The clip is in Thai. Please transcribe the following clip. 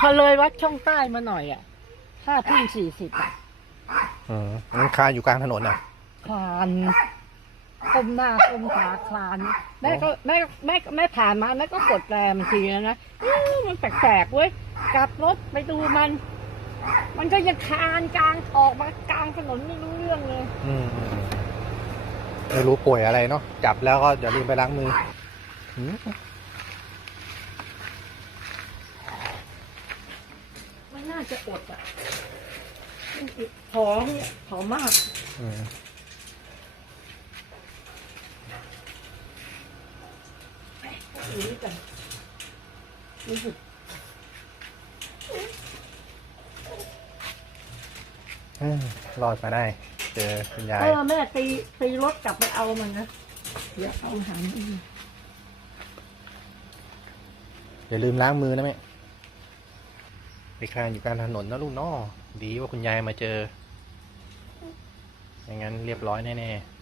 พอเลยวัดช่องใต้มาหน่อยอะห้าทุ่มสี่สิบอะอืมมันคาอยู่กลางถนนอะ คลานก้มหน้าก้มตาคลาน แม่ก็แม่แม่แม่ผ่านมาแม่ก็กดแรมทีแล้วนะอื้อมันแปลกๆเว้ยกลับรถไปดูมัน มันก็ยังคลานกลางออกมากลางถนนไม่รู้เรื่องเลย อืมอืมอืมไม่รู้ป่วยอะไรเนาะจับแล้วก็อย่าลืมไปล้างมืออืม มันน่าจะอดอะท้องเนี่ยท้องมาก อืมอยู่นี่กันรู้สึกอืมรอดมาได้ เจอคุณยาย เออแม่ตีตีรถกลับไปเอามันนะเดี๋ยวเอาหางอีกอย่าลืมล้างมือนะแม่ ไปคลานอยู่กลางถนนนะลูกน้อดีว่าคุณยายมาเจอ อย่างนั้นเรียบร้อยแน่ๆ